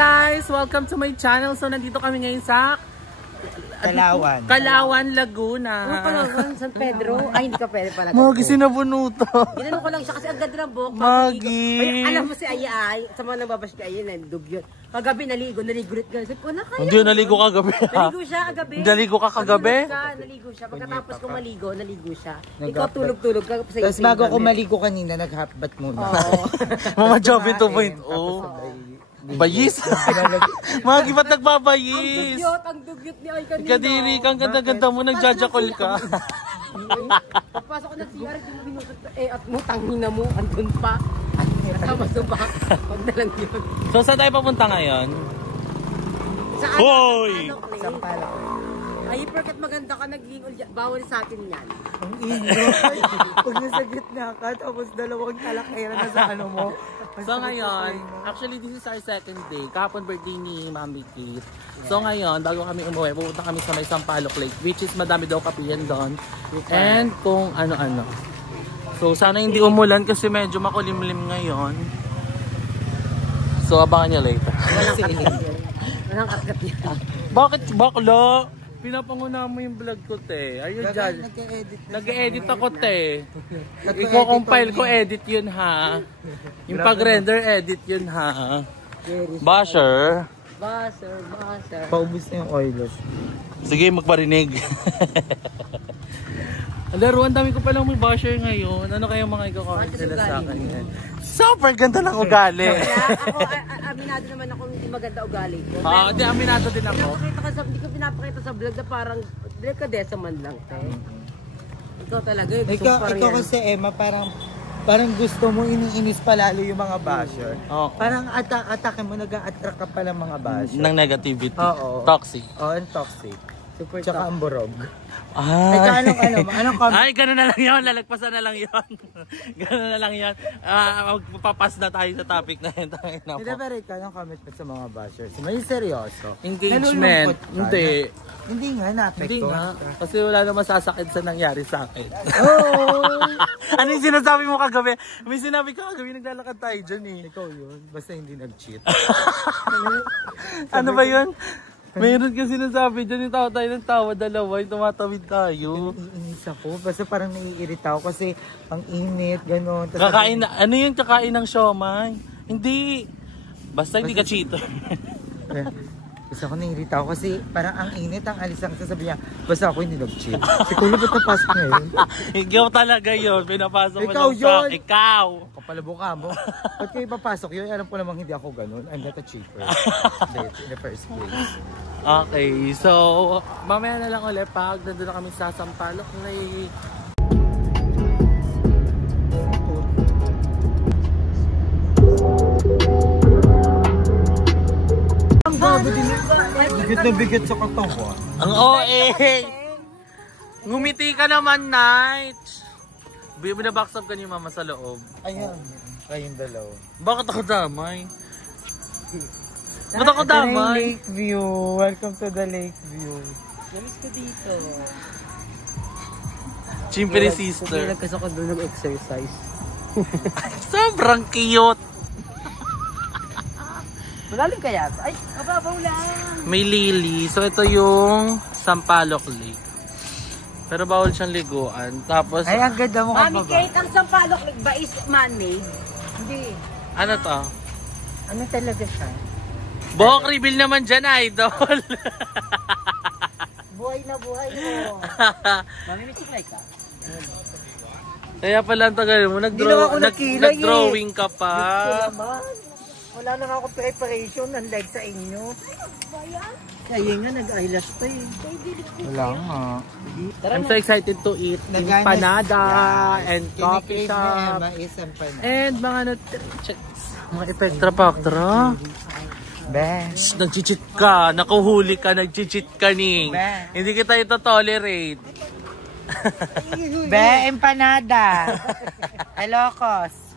guys! Welcome to my channel. So nandito kami ngayon sa Calauan, Laguna. Calauan, San Pedro. Ay, hindi ka pwede pala. Magi, sinabunuto. Ginano ko lang siya kasi ang ganda ng buhok. Magi. Ay, alam mo si Ay, sa mga nababash kay Ay, nandug yun. Kagabi naligo ulit gano'n. Sabi ko, nakaya. Hindi, naligo kagabi. Naligo siya kagabi. Naligo ka kagabi? Naligo siya. Pagkatapos ko naligo siya. Ikaw tulog-tulog. Tapos bago ako maligo kanina, nag-hotbath muna. Mama Joby 2.0. Bayis? Magi, ba't nagbabayis? Ang dugyot ni Ay kanina. Kadiri kang ganda-ganda mo, nagjajakol ka. Pagpasok ko ng CR, di mo binusot. At mo, tangina mo, andun pa. Tama sa baka. Huwag na lang yun. So, saan tayo papunta ngayon? Saan? Hoy! Sampalok. Ay, porket maganda ka, naging bawal sa atin yan. Ang ingay. Pag nasa gitna ka, tapos dalawang talakera na sa ano mo. So ngayon, actually this is our second day. Kahapon birthday ni Mami Kate. So ngayon, bago kami umuwi, pupunta kami sa may Sampaloc Lake, which is madami daw kapiyan doon. And kung ano-ano. So sana hindi umulan kasi medyo makulimlim ngayon. So abangan nyo later. Walang akat yan. Bakit bakla? Pinapanguna mo yung vlog ko, te. Ayun dyan. Nag-edit ako, te. Iko-compile ko, edit yun, ha. Yung pag-render, edit yun, ha. Basher. Paubos na yung oilers. Sige, magparinig. Laro, ang dami ko palang may basher ngayon. Ano kaya mga ikaw-comment nila sa akin yan? Super ganda ng ugali. Ako, aminado naman ako hindi maganda ugali ko. Di aminado din ako. Hindi ko pinapakita sa vlog na parang delikadesa man lang, te. Ikaw talaga, ikaw kasi, Emma, parang gusto mo iniinis palalo yung mga basher. Parang atake mo, nag-a-attract ka pala mga basher. Ng negativity. Oo. Toxic. Oo, and toxic. Tsaka ang borog. Anong comment? Ay, gano'n na lang yun. Lalagpasan na lang yun. Gano'n na lang yun. Magpapas na tayo sa topic na yun. Hindi ba rin ka ng comment sa mga bashers? May seryoso. Engagement. Hindi. Hindi nga, na-apekto. Hindi nga. Kasi wala namang sasakit sa nangyari sa akin. Oh! Ano yung sinasabi mo kagabi? May sinabi ka kagabi, naglalakad tayo dyan eh. Ikaw yun. Basta hindi nag-cheat. Ano ba yun? Mayroon kasi sinasabi dyan, yung tawa tayo ng tawa, dalawa, yung tumatawid tayo. Iinis ako, basta parang naiirita ako kasi ang init, gano'n. Kakain na, ano yung kakain ng siomay? Hindi, basta hindi ka cheater. Basta ako naiirita ako kasi parang ang init, ang alis ang sasabi niya, basta ako hindi nag-cheat. Si Kulo, ba't napasok niya yun? Ikaw talaga yun, pinapasok mo ikaw lang yun. sa ikaw. Kapalabo ka mo. Ba't kayo papasok yun? Alam ko namang hindi ako ganun. I'm not a cheater. In the first place. Okay, so mamaya na lang ulit pag nandun na kami sa Sampaloc Lake. Ang bago din bigat na bigat sa katawan. Ang OA! Ngumiti ka naman, Night! Binabox up ka niyo mama sa loob. Ayan, kayong dalawa. Bakit ako damay? Ba't ako damay? Lakeview. Welcome to the Lakeview. Namiss ko dito. Chimpere sister. Nagkas ako doon nag-exercise. Sobrang cute! Malalim kaya? Ay, kababaw lang. May lily. So ito yung Sampaloc Lake. Pero bawal siyang liguan. Tapos, Ay, ang ganda mo Mami Kate, ang Sampaloc Lake ba is man-made? Hindi. ano to? Ano talaga siya? Buhok reveal naman dyan, idol. Buhay na buhay mo. Mami, may siklay ka? Kaya pala ang tagal mo, nag-drawing ka pa. Wala na ako preparation unlike sa inyo. Kaya nga, nag-eyelash pa eh. Wala nga. I'm so excited to eat empanada and coffee shop. And mga nutritions. Mga Epetra Pactra. Best. Nag-cheat ka. Nakuhuli ka. Nag-cheat ka ning. Hindi kita ito tolerate. Be, empanada. Helocos.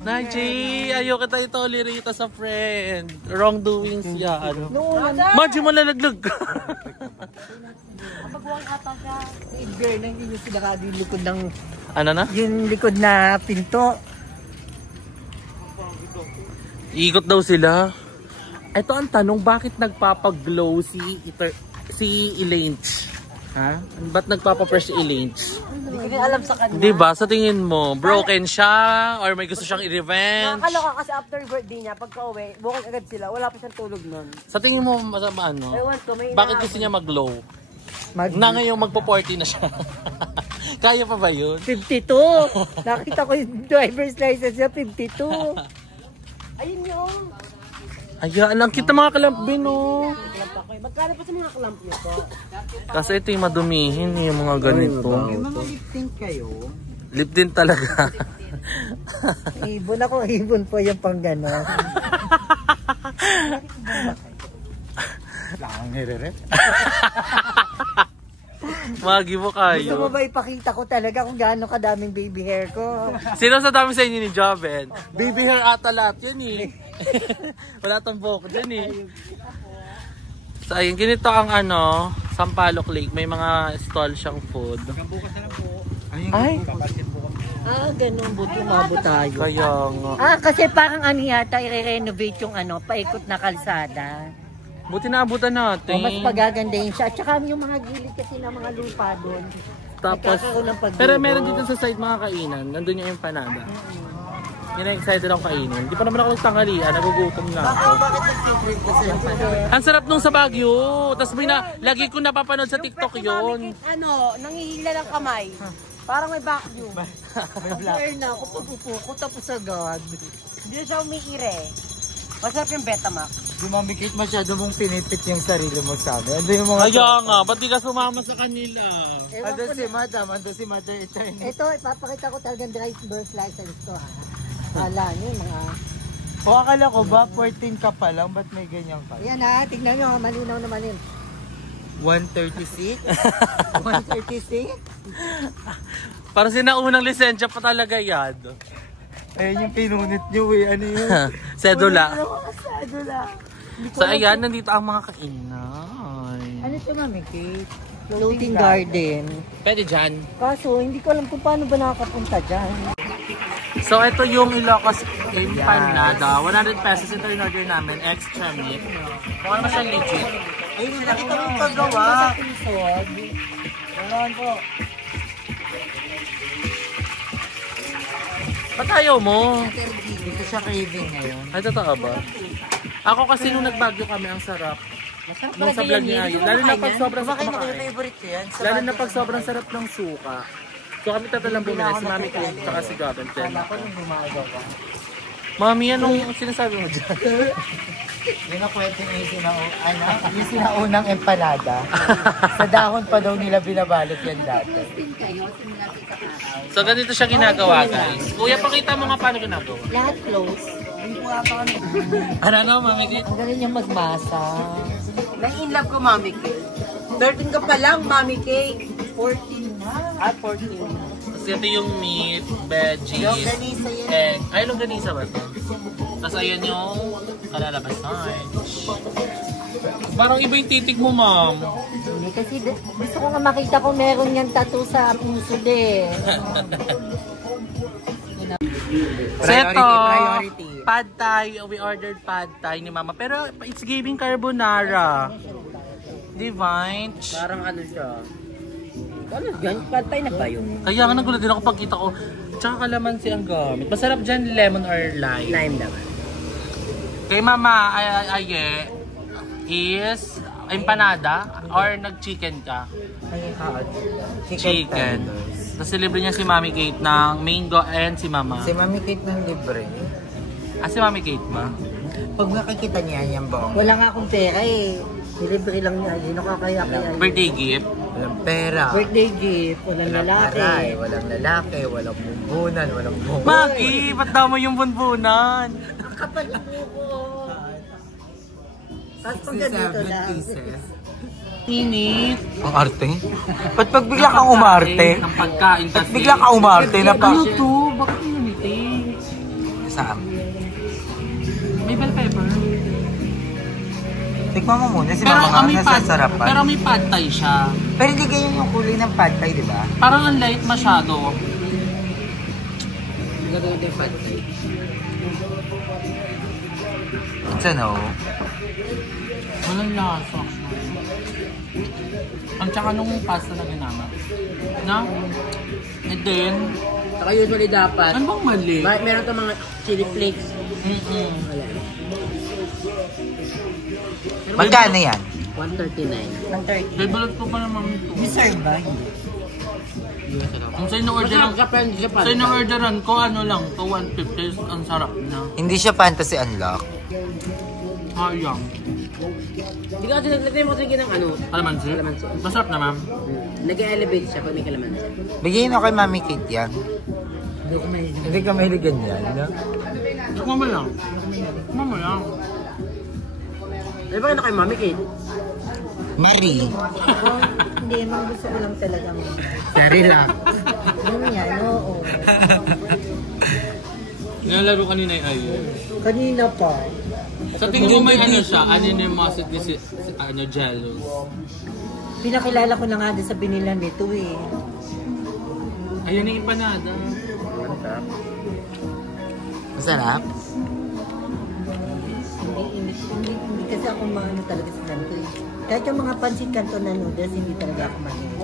Naji, ayaw kita i-tolerate sa friend. Wrongdoings yan. Maji, malalaglag ka. Magwang ata siya. Bear na hindi nyo sinakado yung likod ng... Ano na? Yung likod na pinto. Ikot daw sila. Ito ang tanong, bakit nagpapaglow si Elaine? Ha? Ba't nagpapa-fresh si Elaine? Hindi ko alam sa kanya. Diba? Sa tingin mo, broken siya? Or may gusto siyang i-revenge? Nakakaloka kasi after birthday niya, pagka-uwi, bukod agad sila, wala pa siyang tulog nun. Sa tingin mo, ano? Ewan ko, may Bakit gusto niya mag-glow? Na ngayon magpo-40 na siya. Kaya pa ba yun? 52! Nakita ko yung driver's license niya, 52! Ayun yun! Ayan, ang kita mga kalampin, no? Magkano pa sa mga clamp niyo po? Kasi ito yung madumihin, yung mga ganito. Yung mga lip tint kayo. Lip din talaga. Ibon ako, ibon po yung pang gano'n. Lang nire-rep. Magi mo Gusto mo kayo. ba ipakita ko talaga kung gaano kadaming baby hair ko? Sino sa dami sa inyo ni Joven? Baby hair ata lahat yun eh. Wala tong buhok dyan eh. So ayun, ganito ang Sampaloc Lake. May mga stall siyang food. Ay, Ganun, buti umabot tayo. kaya nga. Kasi parang yata, i-renovate yung paikot na kalsada. Buti naabutan natin. Mas pagagandahin siya. At saka yung mga gilid kasi ng mga lupa doon. Tapos, Nagkakaroon ng pagdudo. pero meron dito sa side mga kainan. Nandun yung empanada. Yun ang excited akong kainin. Di pa naman ako nagtanghalian. Nagugutom na ako. Bakit nag-secret kasi yung panahon? Ang sarap nung sa Baguio. Tapos lagi ko napapanood sa TikTok yun. Nangihila ng kamay. Parang may vacuum. After na ako, pag-upo ko, tapos agad. Hindi na siya umiire. Masarap yung Betamax. Dumamikit masyado mong pinipit yung sarili mo sa amin. Ando yung mga... Kaya nga, ba't di ka sumama sa kanila? Ando si Madam, ando si Mother Eternity. Ito, ipapakita ko talagang driver's license to ha. Kala nyo yung mga... O akala ko ba, 14 ka pa lang, ba't may ganyan ka? Ayan ha, tignan nyo, malinaw naman yun. 136? 136? Parang sinaunang lisensya pa talaga yan. Ayun yung pinunit nyo eh, ano yun? Sedula. Sedula. So ayan, nandito ang mga kainan. Ano ito mami, Kate? Floating garden. Pwede dyan. Kaso, hindi ko alam kung paano ba nakakapunta dyan. So ito yung Ilocos empanada. 100 pesos ito in order namin. Extra meat. Kung ano siya legit. Ayun, nakita mo paggawa. Ganoon po. Ba't ayaw mo? Hindi ko siya craving ngayon. Ay, totoo ba? Ako kasi nung nagbagyo kami, ang sarap. Nung sa vlog niya yun. Lalo na pag sobrang sarap Kumakain ako yung kumakain. favorite ko yan. Lalo na pag sobrang sarap ng suka. So kami tatalang bumili. Si Mami ko, tsaka si Gavin. Ako nung gumagawa ka. Mami, anong sinasabi mo dyan? Yung nakwento niya yung sinaunang empanada. Sa dahon pa daw nila binabalot yan dati. So ganito siya ginagawa, guys. Kuya, pakita mo nga paano ginagawa. Lahat close. Ano, Mami? Ang galing niyang magmasa. Na-inlove ko, Mami Cake. 13 ka pa lang, Mami Cake. 14 na. 14. Tapos ito yung meat, veggies, Longganisa yan. egg. Ay, longganisa ba ito? Tapos ayan yung kalalabas na. Parang iba yung titig mo, ma'am. Hindi kasi gusto ko nga makita kung meron niyang tattoo sa puso din. So ito, priority. pad thai. We ordered pad thai ni mama. Pero it's giving carbonara. Divine. Parang ano siya. Ano yan? Pantay na ba yun? Kaya nga nagulat din ako pagkita ko. Tsaka kalamansi ang gamit. Masarap dyan lemon or lime. Lime naman. Kay mama, aye, is empanada or nag-chicken ka? Chicken. Tapos libre niya si Mami Kate ng mango and si mama. Si Mami Kate ng libre. Si Mami Kate ba? Pag nakikita niya yan buong. Wala nga akong pera eh. Delivery lang niya. Hindi nakakaya-kaya. Birthday gift. Walang pera. Birthday gift. Walang lalaki. aray, walang lalaki, walang bumbunan, walang buhok. Magi, ba't daw mo yung bunbunan? Kapal ang buko. Tapos pag ganito lang. Init. Ang arte? Ba't pag bigla kang umarte? Ang pagkain kasi. Bigla kang umarte na pa. Ano to? Bakit inumiti? Saan? May bell pepper. Tikman mo muna si Pero Mama may nga pad, nasasarapan. pero may pad thai siya. Pero hindi ganyan yung kulay ng pad thai, di ba? Parang ang light masyado. Gagawin din pantay. Sa no? Walang lasa. Ang tsaka nung pasta na ginama. Na? And then, Saka usually dapat, ano bang mali? meron to mga chili flakes. Wala. Magkano yan? 139. Ang 30. Favorite ko pa naman ito. Deserve ba? Kung sa'yo na-orderan, Masarap ka pa, hindi siya pa. sa'yo na-orderan ko ano lang, to 150, ang sarap na. Hindi siya fantasy unlock. Hayang. Hindi ka kasi naglagay mo kasi ng ano. Kalamansi? Kalamansi. Masarap na, ma'am. Nag-elevate siya pag may kalamansi. Bigyan ako kay Mami Kate yan. Hindi ka mahilig ganyan, no? Tikman mo lang. Tikman mo lang. Ano ba kayo kay Mami Kate? Marie. Hindi, mga gusto ko lang talagang. Sorry lang. Ano yan, oo. Nilalaro kanina yung ayun. Kanina pa. Sa tingin ko may ano siya, animosity si ano, jealous. Pinakilala ko na nga din sa binilan nito eh. Ayun yung empanada. Masarap? Hindi kasi ako maano talaga sa ganito eh. Kahit yung mga pansit kanto na noodles, hindi talaga ako mahilig.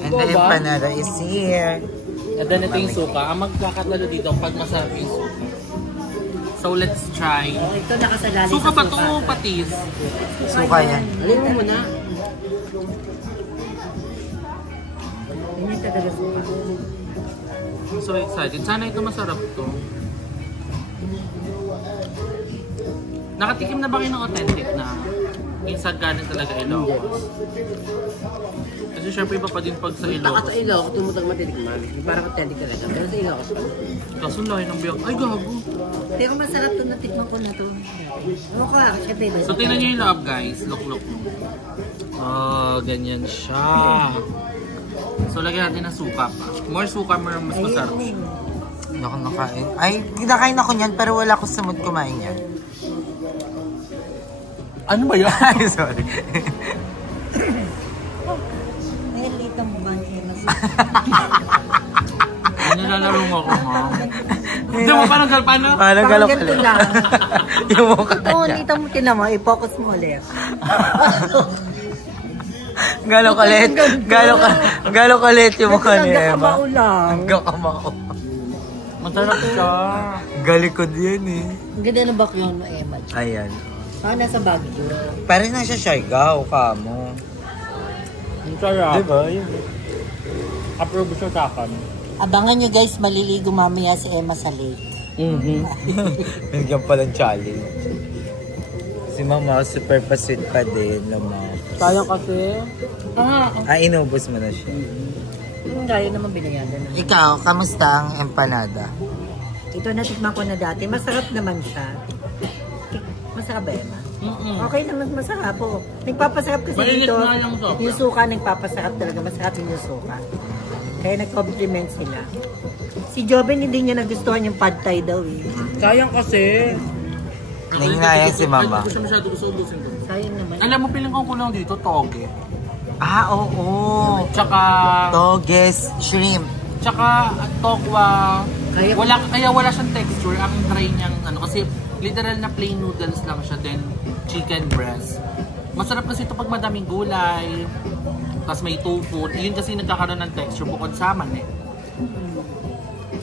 And the empanada is here. And then ito yung suka. Ang magkakatalo dito pag masarap yung suka. So let's try. Oh, ito nakasalali Suka sa ba ito o patis? Suka yan. Alin mo muna. Hindi talaga suka. I'm so excited. Sana ito masarap to. Nakatikim na ba kayo ng authentic na? Minsan galing talaga Ilocos. Kasi syempre iba pa din pag sa Taka Ilocos. sa Ilocos, tumutang matitikman. Parang authentic talaga. Pero sa Ilocos pa. Kaso lahi ng biyak. Ay, gago. Pero masarap to, natikman ko na to. Oo ka, syempre. So tingnan nyo yung love guys. Look. Oh, ganyan siya. So lagyan natin ng suka pa. More suka, more mas masarap siya. Hindi ako nakain. Ay, kinakain ako niyan pero wala akong samod kumain yan. Ano ba yan? Ay, sorry. Ay, late ang mukha niya. Nilalaro mo ako, ma'am. Hindi mo parang galpana? Parang galaw ka ganito lang. lang. Yung mukha Oo, niya. dito mo tinama, i-focus mo ulit. Galaw ka ulit. Galaw ka ulit yung mukha ni Hanggang Emma. kamao lang. Hanggang kamao. Masarap siya. Galikod yan eh. Ang ganda ng bakyon mo, Emma. Ayan. Ah, nasa Baguio. Parang nasa Siargao ka mo. Ang sarap. Diba? Yun. Approve siya sa akin. Abangan nyo guys, maliligo mamaya si Emma sa lake. Bigyan palang challenge. Si Mama, super pasit pa din naman. Sayang kasi. Inubos mo na siya. Yung gaya naman binayadan. Ikaw, kamusta ang empanada? Ito natikman ko na dati. Masarap naman siya. Masarap ba, Emma? Okay naman, masarap po. Nagpapasarap kasi Mainit dito. nga yung sopa. Yung suka, nagpapasarap talaga. Masarap yung suka. Kaya nag-compliment sila. Si Joven hindi niya nagustuhan yung pad thai daw eh. Sayang kasi. Nanginayang si Mama. Ay, gusto masyado gusto ubusin ko. Sayang naman. Alam mo, piling kong kulang dito, toge. Oo. Tsaka, Toges, shrimp. tsaka tokwa. Kaya- Wala siyang texture. Ang dry niyang, ano, kasi literal na plain noodles lang siya. Then, chicken breast. Masarap kasi ito pag madaming gulay. Tapos may tofu. Yun kasi nagkakaroon ng texture bukod sa man eh.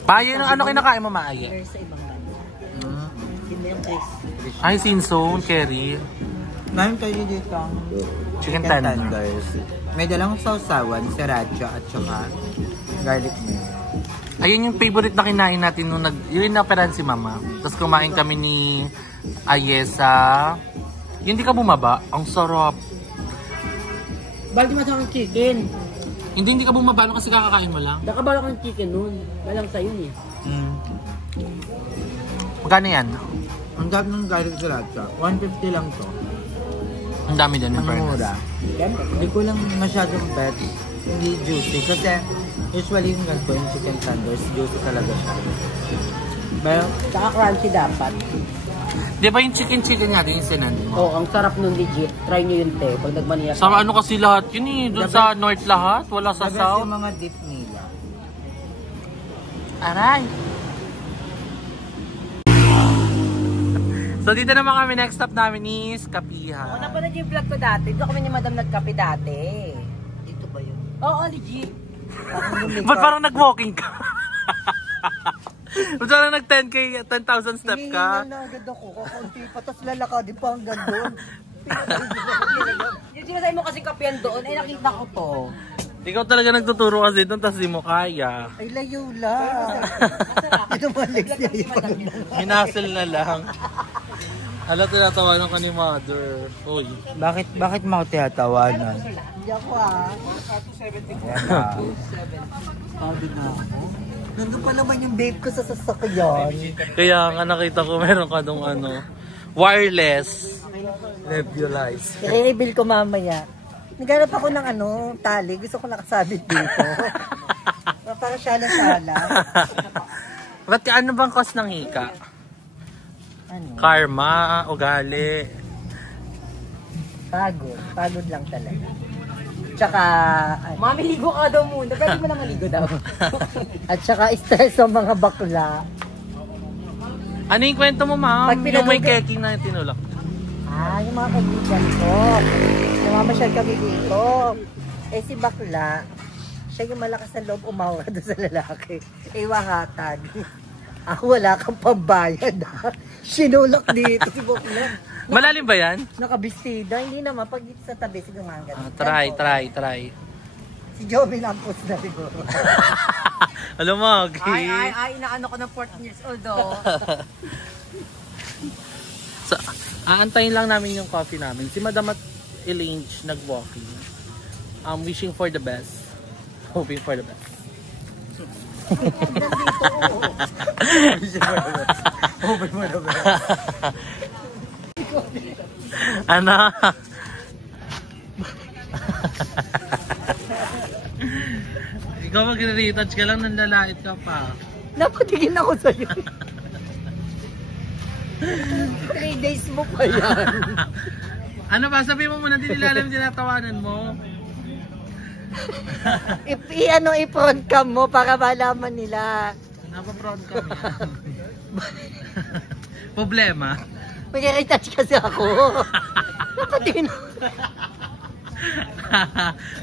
Payo, ano kinakain mo, Maaya? Pero sa ibang banda. Hindi yung Chris. Ay, sinson, curry. Meron kayo dito ang Chicken tender. tenders. May dalang sausawan, sriracha at saka garlic mayo. Ayun yung favorite na kinain natin nung yun na-operan si Mama. Tapos kumain kami ni Ayesa. Hindi ka bumaba. Ang sarap. Bakit masarap ang chicken? Hindi ka bumaba no, kasi kakakain mo lang. Nakabala ko ng chicken nun. Walang sa'yo niya. Magkano yan? Ang dami ng garlic sriracha. 150 lang to. Ang dami din ng Ang mura. Hindi ko lang masyadong bet. Hindi juicy. Kasi usually yung ganito, yung chicken tenders, juicy talaga siya. Pero, Saka crunchy dapat. Di ba yung chicken natin yung sinan mo? Oo, ang sarap nun legit. Try nyo yun, te. Pag nagmaniya Sa ano kasi lahat yun eh. Doon sa north lahat. Wala sa dagas south. yung mga dip nila. Aray. So dito naman kami, next stop namin is Kapihan. Ako napanood yung vlog ko dati. Doon kami ni Madam nagkape dati. Dito ba yun? Oo, legit. Ba't parang nag-walking ka? Ba't parang nag-10K, 10,000 step ka? Hinihingal na agad ako. Kakunti pa. Tapos lalakadin pa hanggang doon. Yung sinasabi mo kasing kapihan doon, ay nakita ko to. Ikaw talaga nagtuturo kasi doon, tapos di mo kaya. Ay, layo lang. Ito mga legs niya yung Hinasel na lang. Hala, tinatawanan ka ni mother. Uy. Bakit mo ako tiyatawanan? Hindi ako ah. Pagod na ako. Nandun pa naman yung babe ko sa sasakyan. Kaya nga nakita ko meron ka nung wireless. Nebulize. I-reveal ko mamaya. Naghanap ako ng tali. Gusto ko nakasabit dito. Para shala-shala. Ba't ano bang cause ng hika? Ano? Karma, ugali. Pagod. Pagod lang talaga. Tsaka, Mamiligo ka daw muna. Pwede mo lang maligo daw. at tsaka stress ang mga bakla. Ano yung kwento mo, ma'am? Pag Yung may pinadugay- keking na tinulak. Yung mga kaibigan ko. Namamasyal kami dito. Eh si bakla, siya yung malakas na loob umawa doon sa lalaki. Wahatan. Wala kang pambayad ha. Sinulak dito si bakla. Malalim ba yan? Nakabistida. Hindi naman. Pag dito sa tabi, siguro mga ganun. Try. Si Joey Lampos na siguro. Alam mo, Ay, inaano ko ng 14 years old oh. So, aantayin lang namin yung coffee namin. Si Madam at Elaine nag-walking. Wishing for the best. Hoping for the best. Hoping mo na ba? Ano? Ikaw mag-retouch ka lang, nanlalait ka pa. Napatigin ako sa'yo. 3 days mo pa yan. Ano ba? Sabi mo muna, di nila alam yung tinatawanan mo. I-front cam mo para malaman nila. Napaproud kami. Problema? Mag-retouch kasi ako. Napatingin ako.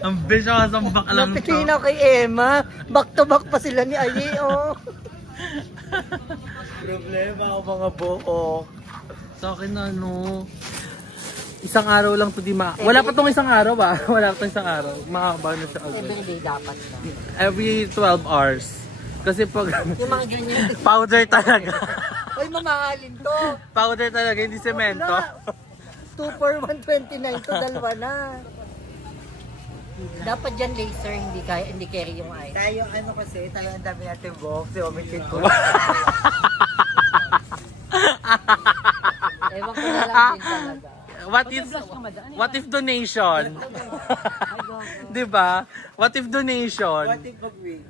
Ang bisyo ka sa baklang to. Napatingin ako kay Emma. Back to back pa sila ni Aye, oh. Problema ako mga buhok. Sa akin isang araw lang to di wala pa tong isang araw ba? Wala pa tong isang araw. Mahaba na siya agad. Every day dapat na. Every 12 hours. Kasi pag Yung mga ganyan. powder talaga. Uy, mamahalin to. Powder talaga, hindi semento. 2 for 129 to, dalawa na. Dapat dyan laser, hindi carry yung eye. Tayo kasi, tayo ang dami natin buhok. Si Omitin ko. Ewan ko na lang din talaga. What if donation? 'Di ba? What if donation? What if mag-wig?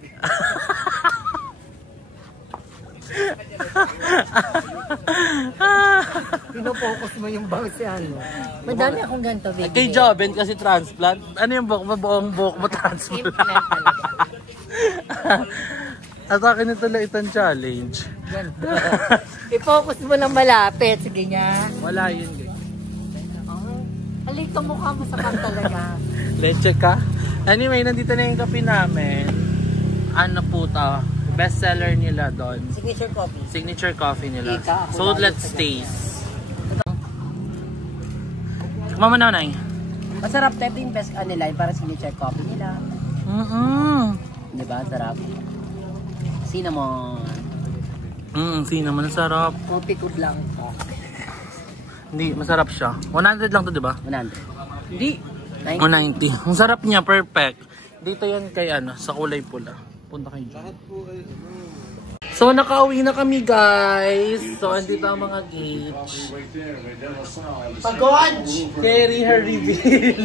Pinopokus mo yung bounce ano. Madami akong ganito, baby. Kay Joben kasi transplant. Ano yung buhok mo? Buong buhok mo transplant. Implant talaga. At akin ito lang itong challenge. Ganito. I-focus mo lang malapit. Sige nga. Wala yun, guys. Alito mukha mo sa kanta talaga. Leche ka? Anyway, nandito na yung kape namin. Ano po ta? Bestseller nila doon. Signature coffee. Signature coffee nila. Ika, ako So, lalo let's sa taste. Mama na, Nay. Masarap type yung best nila, yung parang signature coffee nila. Diba? Sarap. Cinnamon. Cinnamon. Sarap. Coffee good lang. Hindi, masarap siya. 100 lang to, di ba? 100. Hindi. 190. Ang sarap niya, perfect. Dito yan kay sa kulay pula. Punta kayo dyan. So, nakauwi na kami, guys. So, andito ang mga gauge. Pagod! Carry her reveal.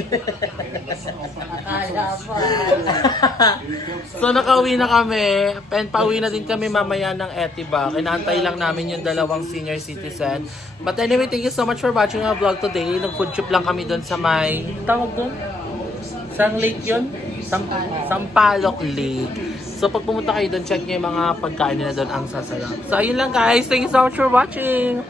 So, nakauwi na kami. And pauwi na din kami mamaya ng Etiba. Inaantay lang namin yung dalawang senior citizen. But anyway, thank you so much for watching our vlog today. Nag-food trip lang kami doon sa may... Tawag doon? Saan lake yun? Sampaloc Lake. So pag pumunta kayo doon, check nyo yung mga pagkain nila doon, ang sasarap. So ayun lang guys, thank you so much for watching!